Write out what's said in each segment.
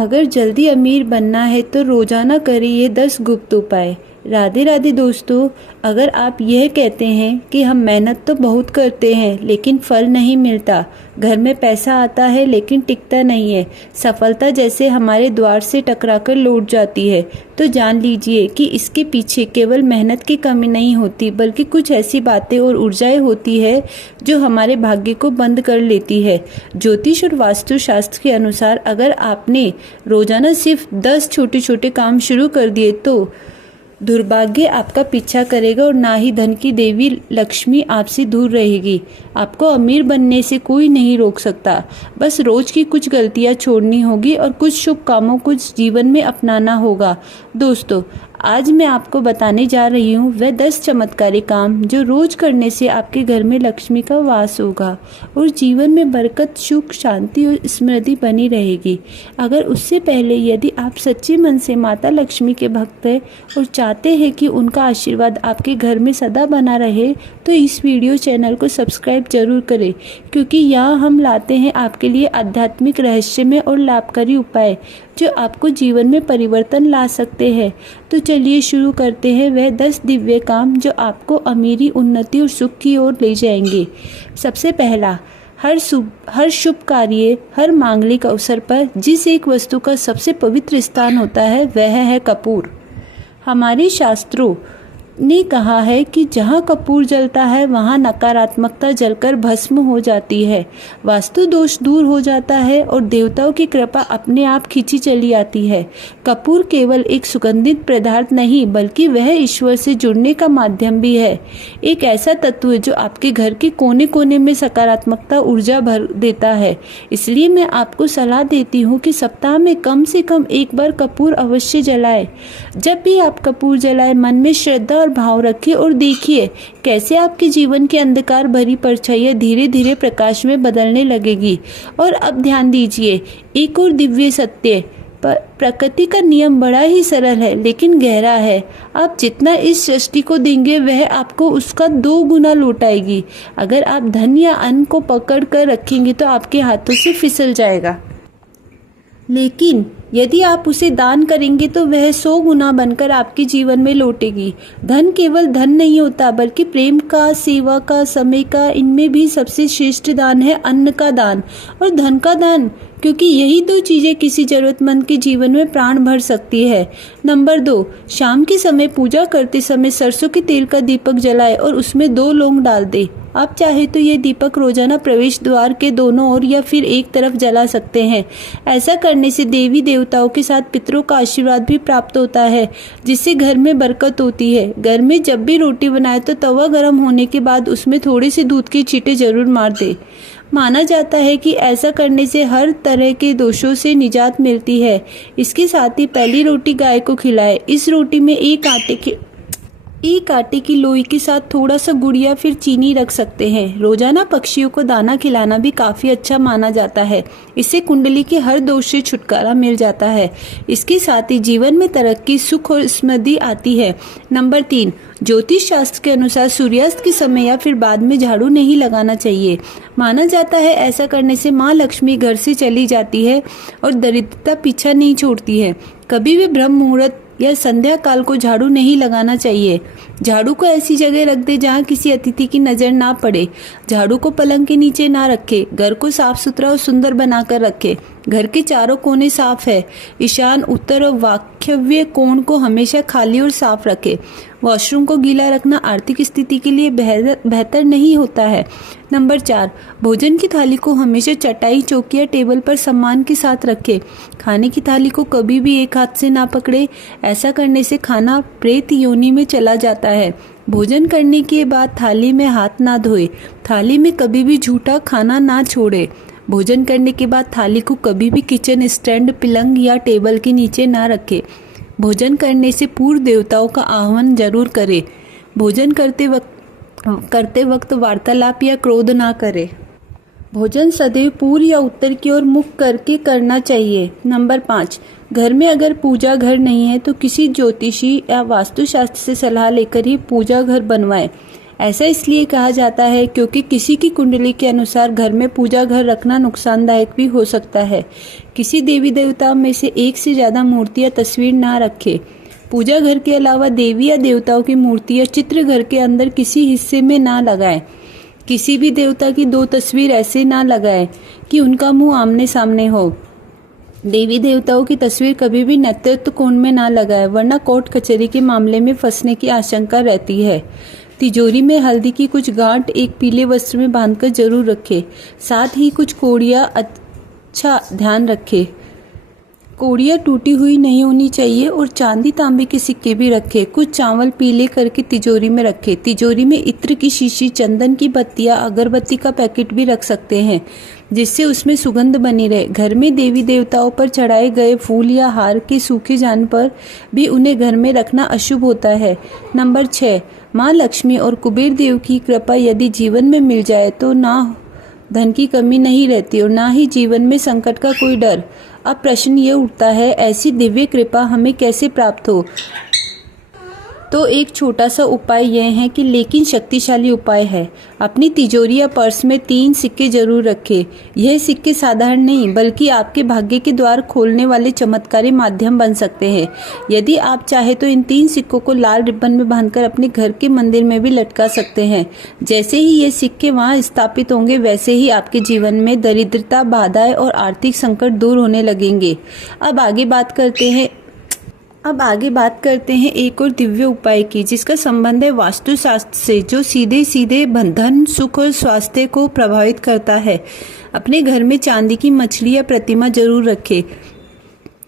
अगर जल्दी अमीर बनना है तो रोजाना करें ये 10 गुप्त उपाय। राधे राधे दोस्तों, अगर आप यह कहते हैं कि हम मेहनत तो बहुत करते हैं लेकिन फल नहीं मिलता, घर में पैसा आता है लेकिन टिकता नहीं है, सफलता जैसे हमारे द्वार से टकराकर लौट जाती है, तो जान लीजिए कि इसके पीछे केवल मेहनत की कमी नहीं होती बल्कि कुछ ऐसी बातें और ऊर्जाएं होती है जो हमारे भाग्य को बंद कर लेती है। ज्योतिष और वास्तु शास्त्र के अनुसार अगर आपने रोजाना सिर्फ 10 छोटे छोटे काम शुरू कर दिए तो दुर्भाग्य आपका पीछा करेगा और ना ही धन की देवी लक्ष्मी आपसे दूर रहेगी। आपको अमीर बनने से कोई नहीं रोक सकता, बस रोज की कुछ गलतियां छोड़नी होगी और कुछ शुभ कामों को जीवन में अपनाना होगा। दोस्तों, आज मैं आपको बताने जा रही हूँ वह 10 चमत्कारी काम जो रोज करने से आपके घर में लक्ष्मी का वास होगा और जीवन में बरकत, सुख, शांति और समृद्धि बनी रहेगी। अगर उससे पहले यदि आप सच्चे मन से माता लक्ष्मी के भक्त हैं और चाहते हैं कि उनका आशीर्वाद आपके घर में सदा बना रहे, तो इस वीडियो चैनल को सब्सक्राइब जरूर करें, क्योंकि यहाँ हम लाते हैं आपके लिए आध्यात्मिक, रहस्यमय और लाभकारी उपाय जो आपको जीवन में परिवर्तन ला सकते हैं। तो चलिए शुरू करते हैं वह 10 दिव्य काम जो आपको अमीरी, उन्नति और सुख की ओर ले जाएंगे। सबसे पहला, हर शुभ कार्य, हर मांगलिक अवसर पर जिस एक वस्तु का सबसे पवित्र स्थान होता है वह है कपूर। हमारे शास्त्रों ने कहा है कि जहाँ कपूर जलता है वहाँ नकारात्मकता जलकर भस्म हो जाती है, वास्तु दोष दूर हो जाता है और देवताओं की कृपा अपने आप खींची चली आती है। कपूर केवल एक सुगंधित पदार्थ नहीं बल्कि वह ईश्वर से जुड़ने का माध्यम भी है, एक ऐसा तत्व जो आपके घर के कोने कोने में सकारात्मकता ऊर्जा भर देता है। इसलिए मैं आपको सलाह देती हूँ कि सप्ताह में कम से कम एक बार कपूर अवश्य जलाएं। जब भी आप कपूर जलाएं, मन में श्रद्धा और भाव रखिए और देखिए कैसे आपके जीवन की अंधकार भरी परछाइयां धीरे धीरे प्रकाश में बदलने लगेगी। और अब ध्यान दीजिए, एक और दिव्य सत्य, प्रकृति का नियम बड़ा ही सरल है लेकिन गहरा है। आप जितना इस सृष्टि को देंगे वह आपको उसका 2 गुना लौटाएगी। अगर आप धन या अन्न को पकड़ कर रखेंगे तो आपके हाथों से फिसल जाएगा, लेकिन यदि आप उसे दान करेंगे तो वह 100 गुना बनकर आपके जीवन में लौटेगी। धन केवल धन नहीं होता बल्कि प्रेम का, सेवा का, समय का, इनमें भी सबसे श्रेष्ठ दान है अन्न का दान और धन का दान, क्योंकि यही 2 चीजें किसी जरूरतमंद के जीवन में प्राण भर सकती है। नंबर 2, शाम के समय पूजा करते समय सरसों के तेल का दीपक जलाए और उसमें 2 लौंग डाल दे। आप चाहे तो ये दीपक रोजाना प्रवेश द्वार के दोनों ओर या फिर एक तरफ जला सकते हैं। ऐसा करने से देवी देवताओं के साथ पितरों का आशीर्वाद भी प्राप्त होता है, जिससे घर में बरकत होती है। घर में जब भी रोटी बनाए तो तवा गर्म होने के बाद उसमें थोड़े से दूध के छींटे जरूर मार दे। माना जाता है कि ऐसा करने से हर तरह के दोषों से निजात मिलती है। इसके साथ ही पहली रोटी गाय को खिलाए। इस रोटी में एक आटे की लोई के साथ थोड़ा सा गुड़ या फिर चीनी रख सकते हैं। रोजाना पक्षियों को दाना खिलाना भी काफी अच्छा माना जाता है। इससे कुंडली के हर दोष से छुटकारा मिल जाता है। इसके साथ ही जीवन में तरक्की, सुख और समृद्धि आती है। नंबर 3, ज्योतिष शास्त्र के अनुसार सूर्यास्त के समय या फिर बाद में झाड़ू नहीं लगाना चाहिए। माना जाता है ऐसा करने से माँ लक्ष्मी घर से चली जाती है और दरिद्रता पीछा नहीं छोड़ती है। कभी भी ब्रह्म मुहूर्त या संध्या काल को झाड़ू नहीं लगाना चाहिए। झाड़ू को ऐसी जगह रख दे जहाँ किसी अतिथि की नजर ना पड़े। झाड़ू को पलंग के नीचे ना रखे। घर को साफ सुथरा और सुंदर बनाकर रखे। घर के चारों कोने साफ है। ईशान, उत्तर और वायव्य कोण को हमेशा खाली और साफ रखे। वॉशरूम को गीला रखना आर्थिक स्थिति के लिए बेहतर नहीं होता है। नंबर 4, भोजन की थाली को हमेशा चटाई, चौकी या टेबल पर सम्मान के साथ रखे। खाने की थाली को कभी भी एक हाथ से ना पकड़े। ऐसा करने से खाना प्रेत योनि में चला जाता है। भोजन करने के बाद थाली में हाथ ना धोए। थाली में कभी भी झूठा खाना ना छोड़े। भोजन करने के बाद थाली को कभी भी किचन स्टैंड, पलंग या टेबल के नीचे ना रखे। भोजन करने से पूर्व देवताओं का आह्वान जरूर करें। भोजन करते वक्त वार्तालाप या क्रोध ना करें। भोजन सदैव पूर्व या उत्तर की ओर मुख करके करना चाहिए। नंबर 5, घर में अगर पूजा घर नहीं है तो किसी ज्योतिषी या वास्तुशास्त्र से सलाह लेकर ही पूजा घर बनवाएं। ऐसा इसलिए कहा जाता है क्योंकि किसी की कुंडली के अनुसार घर में पूजा घर रखना नुकसानदायक भी हो सकता है। किसी देवी देवता में से एक से ज़्यादा मूर्ति या तस्वीर ना रखें। पूजा घर के अलावा देवी या देवताओं की मूर्ति या चित्र घर के अंदर किसी हिस्से में ना लगाएं। किसी भी देवता की 2 तस्वीर ऐसे ना लगाएं कि उनका मुंह आमने सामने हो। देवी देवताओं की तस्वीर कभी भी नेतृत्व कोण में ना लगाएं, वरना कोर्ट कचहरी के मामले में फंसने की आशंका रहती है। तिजोरी में हल्दी की कुछ गांठ एक पीले वस्त्र में बांधकर जरूर रखें। साथ ही कुछ कौड़ियाँ, अच्छा ध्यान रखें, कौड़ियाँ टूटी हुई नहीं होनी चाहिए और चांदी तांबे के सिक्के भी रखें। कुछ चावल पीले करके तिजोरी में रखें। तिजोरी में इत्र की शीशी, चंदन की बत्तियाँ, अगरबत्ती का पैकेट भी रख सकते हैं जिससे उसमें सुगंध बनी रहे। घर में देवी देवताओं पर चढ़ाए गए फूल या हार के सूखे जाने पर भी उन्हें घर में रखना अशुभ होता है। नंबर 6, माँ लक्ष्मी और कुबेर देव की कृपा यदि जीवन में मिल जाए तो ना धन की कमी नहीं रहती और ना ही जीवन में संकट का कोई डर। अब प्रश्न ये उठता है, ऐसी दिव्य कृपा हमें कैसे प्राप्त हो? तो एक छोटा सा उपाय यह है कि लेकिन शक्तिशाली उपाय है। अपनी तिजोरी या पर्स में 3 सिक्के जरूर रखें। यह सिक्के साधारण नहीं बल्कि आपके भाग्य के द्वार खोलने वाले चमत्कारी माध्यम बन सकते हैं। यदि आप चाहे तो इन 3 सिक्कों को लाल रिबन में बांधकर अपने घर के मंदिर में भी लटका सकते हैं। जैसे ही ये सिक्के वहां स्थापित होंगे वैसे ही आपके जीवन में दरिद्रता, बाधाएं और आर्थिक संकट दूर होने लगेंगे। अब आगे बात करते हैं एक और दिव्य उपाय की, जिसका संबंध है वास्तुशास्त्र से, जो सीधे सीधे धन, सुख और स्वास्थ्य को प्रभावित करता है। अपने घर में चांदी की मछली या प्रतिमा जरूर रखें।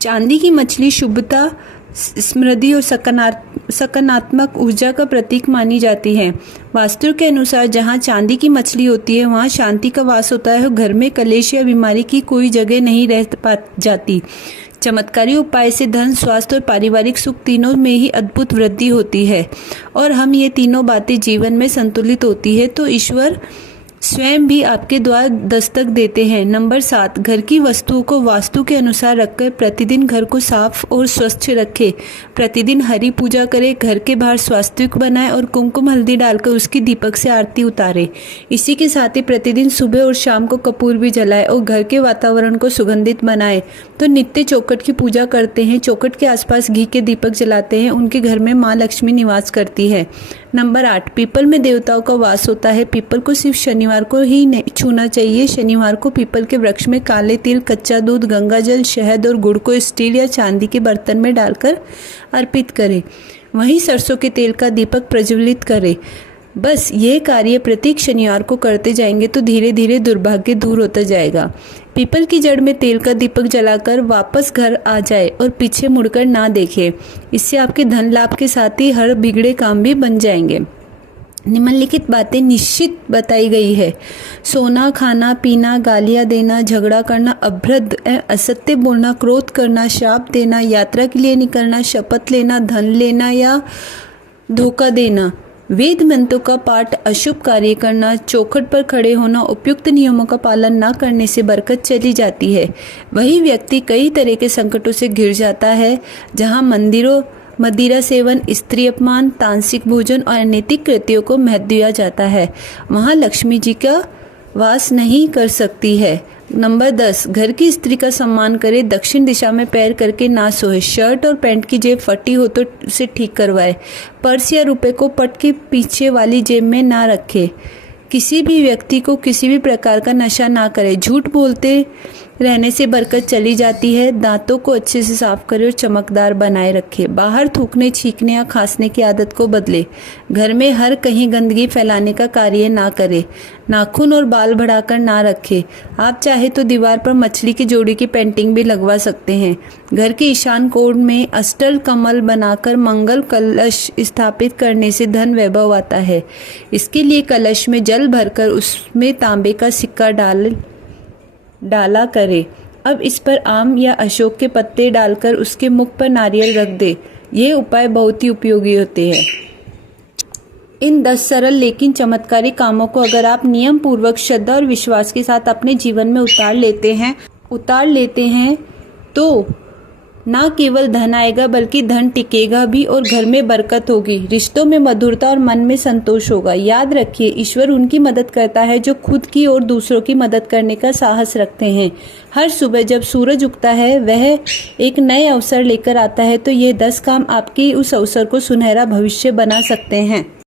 चांदी की मछली शुभता, समृद्धि और सकारात्मक ऊर्जा का प्रतीक मानी जाती है। वास्तु के अनुसार जहाँ चांदी की मछली होती है वहाँ शांति का वास होता है और घर में कलेश या बीमारी की कोई जगह नहीं रह जाती। चमत्कारी उपाय से धन, स्वास्थ्य और पारिवारिक सुख तीनों में ही अद्भुत वृद्धि होती है और हम ये तीनों बातें जीवन में संतुलित होती है तो ईश्वर स्वयं भी आपके द्वार दस्तक देते हैं। नंबर 7, घर की वस्तुओं को वास्तु के अनुसार रखकर प्रतिदिन घर को साफ और स्वच्छ रखें। प्रतिदिन हरि पूजा करें, घर के बाहर स्वास्तिक बनाएं और कुमकुम हल्दी डालकर उसकी दीपक से आरती उतारें। इसी के साथ ही प्रतिदिन सुबह और शाम को कपूर भी जलाएं और घर के वातावरण को सुगंधित बनाएं। तो नित्य चौखट की पूजा करते हैं, चौखट के आसपास घी के दीपक जलाते हैं, उनके घर में माँ लक्ष्मी निवास करती है। नंबर 8, पीपल में देवताओं का वास होता है। पीपल को सिर्फ शनिवार को ही नहीं छूना चाहिए। शनिवार को पीपल के वृक्ष में काले तिल, कच्चा दूध, गंगाजल, शहद और गुड़ को स्टील या चांदी के बर्तन में डालकर अर्पित करें। वहीं सरसों के तेल का दीपक प्रज्वलित करें। बस ये कार्य प्रत्येक शनिवार को करते जाएंगे तो धीरे धीरे दुर्भाग्य दूर होता जाएगा। पीपल की जड़ में तेल का दीपक जलाकर वापस घर आ जाए और पीछे मुड़कर ना देखे। इससे आपके धन लाभ के साथ ही हर बिगड़े काम भी बन जाएंगे। निम्नलिखित बातें निश्चित बताई गई है। सोना, खाना, पीना, गालियां देना, झगड़ा करना, अभद्र असत्य बोलना, क्रोध करना, शाप देना, यात्रा के लिए निकलना, शपथ लेना, धन लेना या धोखा देना, वेद मंत्रों का पाठ, अशुभ कार्य करना, चौखट पर खड़े होना, उपयुक्त नियमों का पालन न करने से बरकत चली जाती है। वही व्यक्ति कई तरह के संकटों से घिर जाता है। जहां मंदिरों, मदिरा सेवन, स्त्री अपमान, तांत्रिक भोजन और अनैतिक कृत्यों को महत्व दिया जाता है, वहां लक्ष्मी जी का वास नहीं कर सकती है। नंबर 10, घर की स्त्री का सम्मान करे। दक्षिण दिशा में पैर करके ना सोए। शर्ट और पैंट की जेब फटी हो तो उसे ठीक करवाए। पर्स या रुपए को पट के पीछे वाली जेब में ना रखे। किसी भी व्यक्ति को किसी भी प्रकार का नशा ना करे। झूठ बोलते रहने से बरकत चली जाती है। दांतों को अच्छे से साफ करे और चमकदार बनाए रखे। बाहर थूकने, छींकने या खांसने की आदत को बदले। घर में हर कहीं गंदगी फैलाने का कार्य ना करे। नाखून और बाल बढ़ाकर ना रखे। आप चाहे तो दीवार पर मछली की जोड़ी की पेंटिंग भी लगवा सकते हैं। घर के ईशान कोण में अष्टल कमल बनाकर मंगल कलश स्थापित करने से धन वैभव आता है। इसके लिए कलश में जल भरकर उसमें तांबे का सिक्का डाला करे। अब इस पर आम या अशोक के पत्ते डालकर उसके मुख पर नारियल रख दे। ये उपाय बहुत ही उपयोगी होते हैं। इन 10 सरल लेकिन चमत्कारी कामों को अगर आप नियम पूर्वक, श्रद्धा और विश्वास के साथ अपने जीवन में उतार लेते हैं तो ना केवल धन आएगा बल्कि धन टिकेगा भी और घर में बरकत होगी। रिश्तों में मधुरता और मन में संतोष होगा। याद रखिए, ईश्वर उनकी मदद करता है जो खुद की और दूसरों की मदद करने का साहस रखते हैं। हर सुबह जब सूरज उगता है वह एक नए अवसर लेकर आता है, तो ये 10 काम आपके उस अवसर को सुनहरा भविष्य बना सकते हैं।